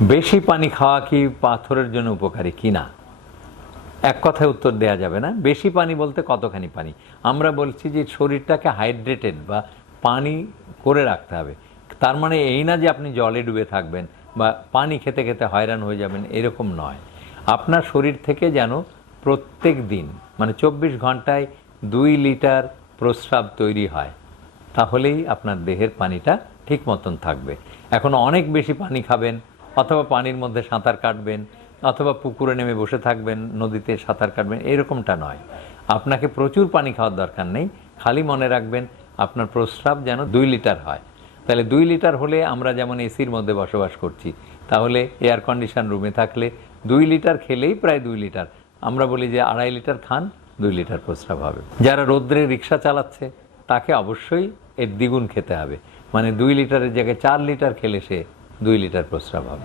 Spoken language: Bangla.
বেশি পানি খাওয়া কি পাথরের জন্য উপকারী কি না? এক কথায় উত্তর দেয়া যাবে না। বেশি পানি বলতে কতখানি পানি? আমরা বলছি যে শরীরটাকে হাইড্রেটেড বা পানি করে রাখতে হবে। তার মানে এই না যে আপনি জলে ডুবে থাকবেন বা পানি খেতে খেতে হয়রান হয়ে যাবেন, এরকম নয়। আপনার শরীর থেকে যেন প্রত্যেক দিন মানে চব্বিশ ঘন্টায় দুই লিটার প্রস্রাব তৈরি হয়, তাহলেই আপনার দেহের পানিটা ঠিক মতন থাকবে। এখন অনেক বেশি পানি খাবেন অথবা পানির মধ্যে সাঁতার কাটবেন, অথবা পুকুরে নেমে বসে থাকবেন, নদীতে সাঁতার কাটবেন, এরকমটা নয়। আপনাকে প্রচুর পানি খাওয়ার দরকার নেই, খালি মনে রাখবেন আপনার প্রস্রাব যেন দুই লিটার হয়। তাহলে দুই লিটার হলে আমরা যেমন এসির মধ্যে বসবাস করছি, তাহলে এয়ার কন্ডিশন রুমে থাকলে দুই লিটার খেলেই প্রায় দুই লিটার। আমরা বলি যে আড়াই লিটার খান, দুই লিটার প্রস্রাব হবে। যারা রোদ্রে রিক্সা চালাচ্ছে, তাকে অবশ্যই এর দ্বিগুণ খেতে হবে। মানে দুই লিটারের জায়গায় চার লিটার খেলে সে দুই লিটার প্রস্রাব হবে।